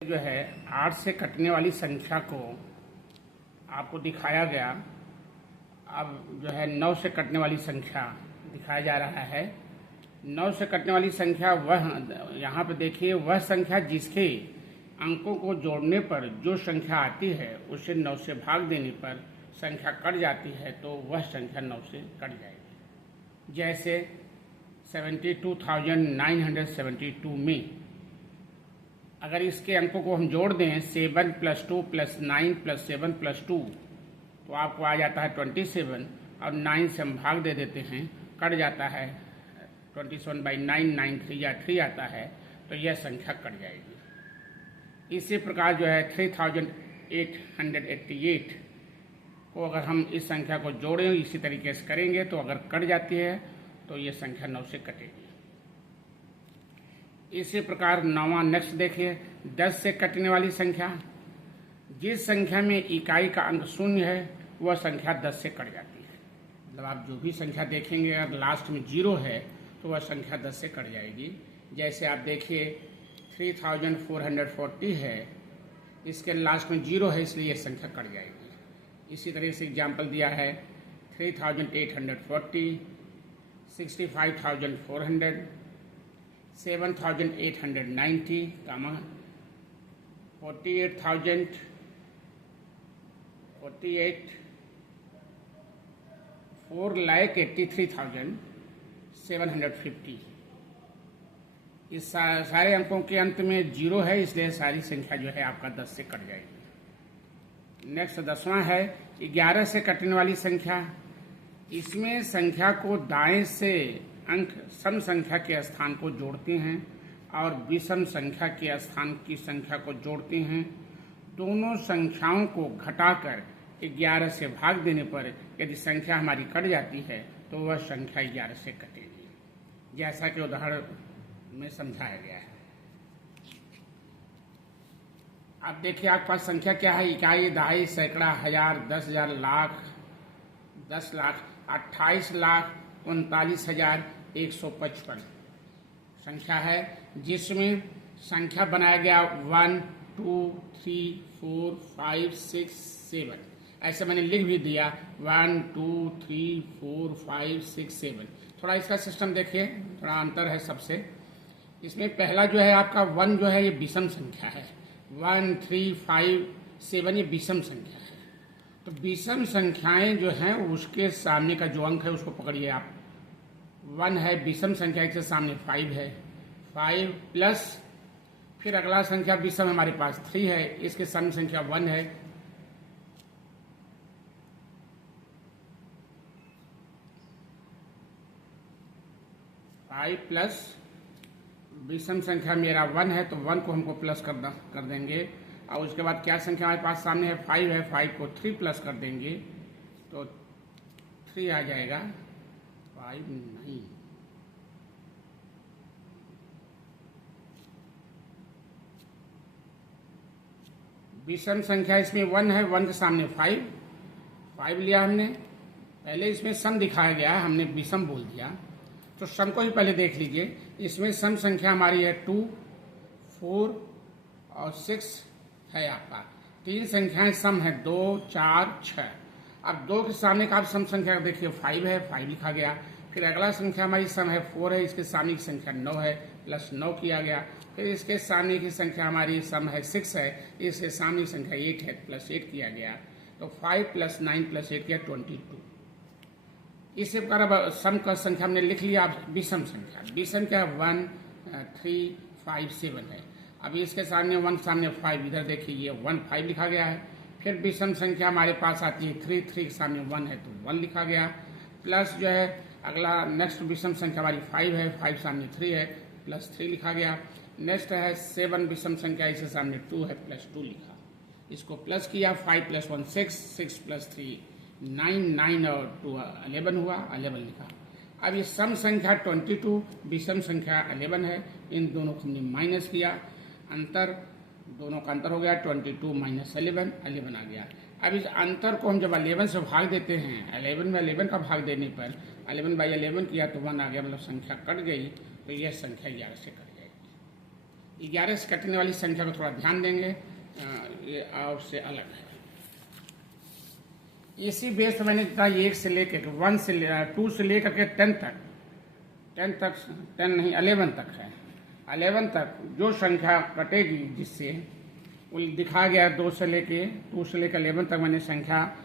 जो है 8 से कटने वाली संख्या को आपको दिखाया गया। अब जो है 9 से कटने वाली संख्या दिखाया जा रहा है। 9 से कटने वाली संख्या वह, यहाँ पे देखिए, वह संख्या जिसके अंकों को जोड़ने पर जो संख्या आती है उसे 9 से भाग देने पर संख्या कट जाती है, तो वह संख्या 9 से कट जाएगी। जैसे 72,972 में अगर इसके अंकों को हम जोड़ दें 7 + 2 + 9 + 7 + 2, तो आपको आ जाता है 27, और 9 से हम भाग दे देते हैं, कट जाता है 27/9, 9 3 या 3 आता है, तो यह संख्या कट जाएगी। इसी प्रकार जो है 3888 को अगर हम इस संख्या को जोड़ें, इसी तरीके से करेंगे, तो अगर कट जाती है तो यह संख्या 9 से कटेगी। इसी प्रकार 9वां नेक्स्ट देखिए, 10 से कटने वाली संख्या। जिस संख्या में इकाई का अंक 0 है वह संख्या 10 से कट जाती है। मतलब आप जो भी संख्या देखेंगे अगर लास्ट में 0 है तो वह संख्या 10 से कट जाएगी। जैसे आप देखिए 3440 है, इसके लास्ट में 0 है, इसलिए यह संख्या कट जाएगी। इसी तरह से एग्जाम्पल दिया है 3840, 65,400, 7,890, 48,000, 48, 4,83,750। इस सारे अंकों के अंत में 0 है, इसलिए सारी संख्या जो है आपका 10 से कट जाएगी। नेक्स्ट 10वां है 11 से कटने वाली संख्या। इसमें संख्या को दाएं से अंक सम संख्या के स्थान को जोड़ते हैं और विषम संख्या के स्थान की संख्या को जोड़ते हैं। दोनों संख्याओं को घटाकर 11 से भाग देने पर यदि संख्या हमारी कट जाती है तो वह संख्या 11 से कटेगी, जैसा कि उदाहरण में समझाया गया है। अब देखिए आपके पास संख्या क्या है, इकाई, दहाई, सैकड़ा, हजार, 10,000, लाख, 10 लाख, 28,39,155 संख्या है, जिसमें संख्या बनाया गया 1 2 3 4 5 6 7। ऐसे मैंने लिख भी दिया 1 2 3 4 5 6 7। थोड़ा इसका सिस्टम देखिए, थोड़ा अंतर है सबसे। इसमें पहला जो है आपका 1 जो है ये विषम संख्या है, 1 3 5 7 ये विषम संख्या है। तो विषम संख्याएं जो हैं उसके सामने का जो अंक है उसको पकड़िए आप। 1 है विषम संख्या, के सामने 5 है, 5 प्लस फिर अगला संख्या विषम हमारे पास 3 है, इसके सामने संख्या 1 है, 5 प्लस विषम संख्या मेरा 1 है, तो 1 को हमको प्लस कर देंगे। और उसके बाद क्या संख्या हमारे पास सामने है, 5 है, 5 को 3 प्लस कर देंगे तो 3 आ जाएगा, 5 नहीं, विषम संख्या इसमें 1 है, 1 के सामने 5 लिया हमने। पहले इसमें सम दिखाया गया है, हमने विषम बोल दिया, तो सम को ही पहले देख लीजिए। इसमें सम संख्या हमारी है 2 4 और 6 है आपका। 3 संख्याएं सम है, 2 4 6। अब 2 के सामने का आप सम संख्या देखिए 5 है, 5 लिखा गया। फिर अगला संख्या हमारी सम है 4 है, इसके सामने की संख्या 9 है, प्लस 9 किया गया। फिर इसके सामने की संख्या हमारी सम है 6 है, इसके सामने की संख्या 8 है, प्लस 8 किया गया। तो 5 + 9 + 8 किया 22। इसी प्रकार अब सम का संख्या हमने लिख लिया। अब विषम संख्या, विषम क्या है 1 3 5 7 है। अभी इसके सामने 1 सामने 5, इधर देखिए ये 1 5 लिखा गया है। फिर विषम संख्या हमारे पास आती है 3 के सामने 1 है तो 1 लिखा गया। प्लस जो है अगला नेक्स्ट विषम संख्या हमारी 5 है, 5 सामने 3 है, प्लस 3 लिखा गया। नेक्स्ट है 7 विषम संख्या, इसके सामने 2 है, प्लस 2 लिखा। इसको प्लस किया, 5 + 1 6, 6 + 3 9, 9 और 2 11 हुआ, 11 लिखा। अब ये सम संख्या 22, विषम संख्या 11 है, इन दोनों को हमने माइनस किया, अंतर दोनों का अंतर हो गया 22 - 11, 11 आ गया। अब इस अंतर को हम जब 11 से भाग देते हैं, 11 में 11 का भाग देने पर 11/11 किया तो 1 आ गया, मतलब संख्या कट गई, तो यह संख्या 11 से कट जाएगी। 11 से कटने वाली संख्या को थोड़ा ध्यान देंगे, ये और से अलग है। इसी बेस पर मैंने कहा 1 से लेकर 1 से 2 से लेकर के 10 तक 11 तक है। 11 तक जो संख्या कटेगी जिससे वो दिखा गया 2 से लेकर 11 तक मैंने संख्या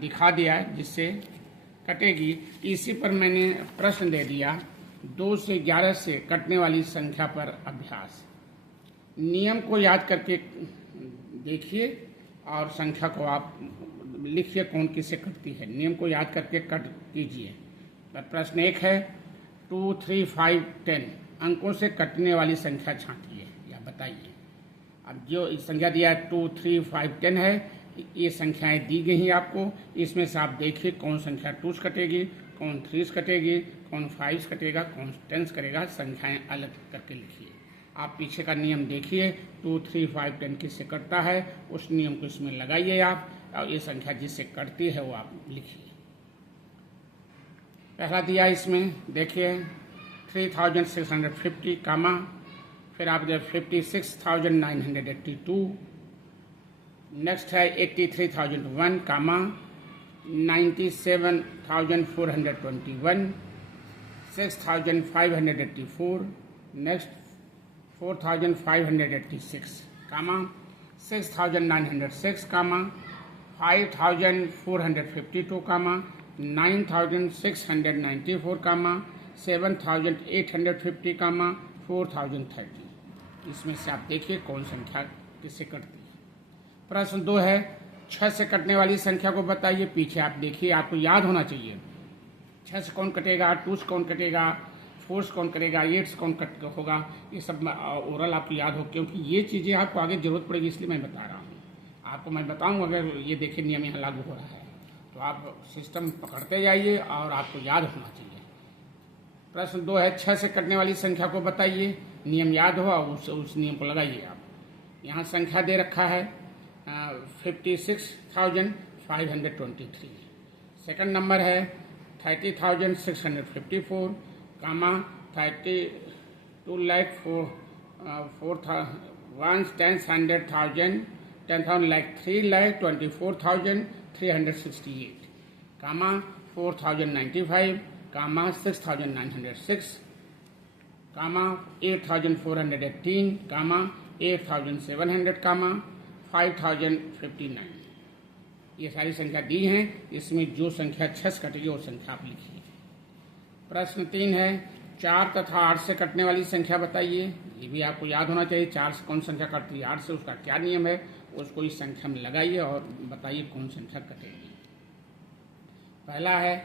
दिखा दिया है जिससे कटेगी। इसी पर मैंने प्रश्न दे दिया 2 से 11 से कटने वाली संख्या पर अभ्यास। नियम को याद करके देखिए और संख्या को आप लिखिए कौन किससे कटती है। नियम को याद करके कट कीजिए। प्रश्न 1 है 2, 3, 5, 10 अंकों से कटने वाली संख्या छांटिए या बताइए। अब जो संख्या दिया है 2, 3, 5, 10 है, ये संख्याएं दी गई हैं आपको। इसमें से आप देखिए कौन संख्या 2 से कटेगी, कौन 3 से कटेगी, कौन 5 से कटेगा, कौन 10 से कटेगा। संख्याएं अलग करके लिखिए। आप पीछे का नियम देखिए 2, 3, 5, 10 किससे कटता है, उस नियम को इसमें लगाइए आप और ये संख्या जिससे कटती है वो आप लिखिए। पहला दिया इसमें देखिए 3650 कामा, फिर आप दे 56,982, नेक्स्ट है 83,001 कामा, 97,421, 6,584, नेक्स्ट 4,586 कामा, 6,906 कामा, 5,452 कामा, 9,694 कामा, 7,850 कामा, 4,030। इसमें से आप देखिए कौन संख्या किससे कटती है। प्रश्न 2 है 6 से कटने वाली संख्या को बताइए। पीछे आप देखिए, आपको याद होना चाहिए 6 से कौन कटेगा, 2 से कौन कटेगा, 4 से कौन कटेगा, 8 से कौन कट होगा। ये सब ओरल आपको याद हो, क्योंकि ये चीज़ें आपको आगे जरूरत पड़ेगी, इसलिए मैं बता रहा हूँ। आपको मैं बताऊँ अगर ये देखिए नियम यहाँ लागू हो रहा है तो आप सिस्टम पकड़ते जाइए और आपको याद होना चाहिए। प्रश्न 2 है 6 से कटने वाली संख्या को बताइए। नियम याद हो और उस नियम को लगाइए आप। यहाँ संख्या दे रखा है 56,523। सेकंड नंबर है 30,654 कामा 32 लाख 10,000 लाख 3,24,368 कामा 4,095 कामा 6,906 कामा 8,418 कामा 8,700 कामा 5,059। ये सारी संख्या दी हैं। इसमें जो संख्या 6 से कटेगी वो संख्या आप लिखिए। प्रश्न 3 है 4 तथा 8 से कटने वाली संख्या बताइए। ये भी आपको याद होना चाहिए 4 से कौन संख्या कटती है, 8 से उसका क्या नियम है, उसको इस संख्या में लगाइए और बताइए कौन संख्या कटेगी। पहला है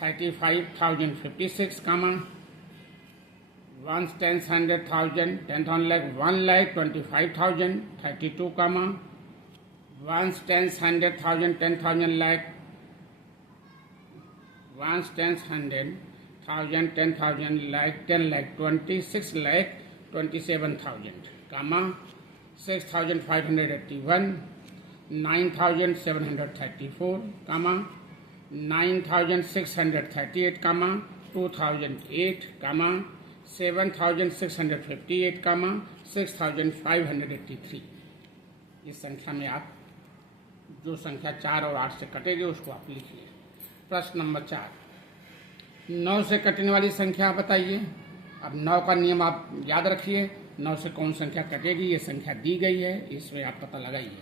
35,056 कामा 1 10 100,000 10,000 लाख 1,25,000 32 कामा 1 10 100,000 10,000 लाख 1 10 100,000 10,000 लाख 10 लाख 26 लाख 27,000 कामा 6,581 9,734 कामा 9,638 कामा 2,008 कामा 7,658 कामा 6,583। इस संख्या में आप जो संख्या 4 और 8 से कटेगी उसको आप लिखिए। प्रश्न नंबर 4 9 से कटने वाली संख्या बताइए। अब 9 का नियम आप याद रखिए। 9 से कौन संख्या कटेगी, ये संख्या दी गई है, इसमें आप पता लगाइए।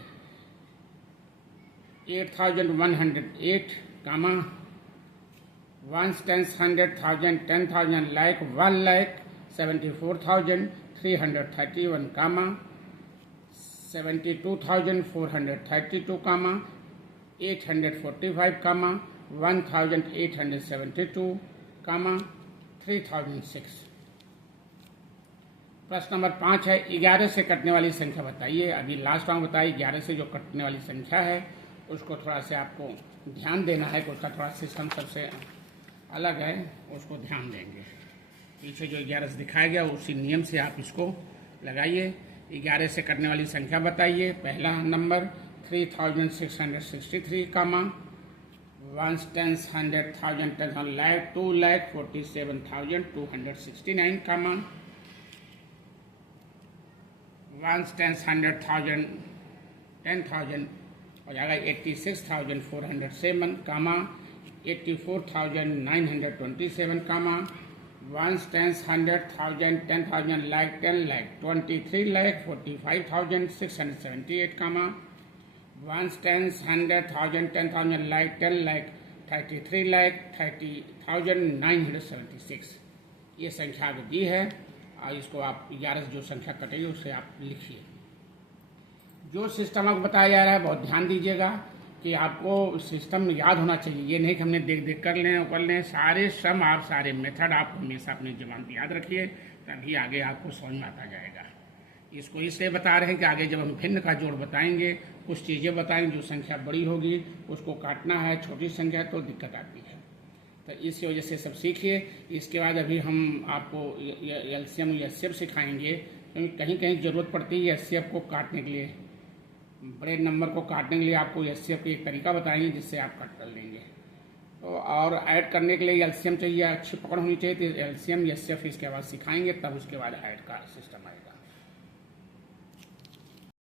8,108 कामा 1 10 100,000 10,000 लाख 1,74,331 कामा 72,432 कामा 845 कामा 1,872 कामा 3,006। प्रश्न नंबर 5 है 11 से कटने वाली संख्या बताइए। अभी लास्ट राउंड बताइए 11 से जो कटने वाली संख्या है उसको थोड़ा सा आपको ध्यान देना है कि उसका थोड़ा सिस्टम सबसे अलग है, उसको ध्यान देंगे। पीछे जो 11 से दिखाया गया उसी नियम से आप इसको लगाइए। 11 से कटने वाली संख्या बताइए। पहला नंबर 3,663 कामा 1 10 100,000 10,000 लाख 2,47,269 कामा 1 10 100,000 10,000 हो जाएगा 86,407 कामा 84,927 कामा 1 10 100,000 10,000 lakh 10 lakh 23 lakh 45,678 कामा 1 10 100,000 10,000 lakh 10 lakh 33 lakh 30,976 ये संख्या दी है। और इसको आप 11 जो संख्या कटेगी उससे आप लिखिए। जो सिस्टम आपको बताया जा रहा है बहुत ध्यान दीजिएगा कि आपको सिस्टम याद होना चाहिए। ये नहीं कि हमने देख देख कर लें। सारे सम आप सारे मेथड आप हमेशा अपने जुबान पर याद रखिए, तभी आगे आपको समझ में आता जाएगा। इसको इसलिए बता रहे हैं कि आगे जब हम भिन्न का जोड़ बताएंगे, कुछ चीज़ें बताएंगे, जो संख्या बड़ी होगी उसको काटना है, छोटी संख्या तो दिक्कत आती है। तो इस वजह से सब सीखिए। इसके बाद अभी हम आपको एलसीएम एचसीएफ सिखाएंगे, क्योंकि कहीं कहीं ज़रूरत पड़ती है एचसीएफ को काटने के लिए। बड़े नंबर को काटने के लिए आपको एचसीएफ की एक तरीका बताएंगे जिससे आप कट कर लेंगे। तो और ऐड करने के लिए एलसीएम चाहिए, अच्छी पकड़ होनी चाहिए। तो एलसीएम एचसीएफ इसके बाद सिखाएंगे, तब उसके बाद ऐड का सिस्टम आएगा।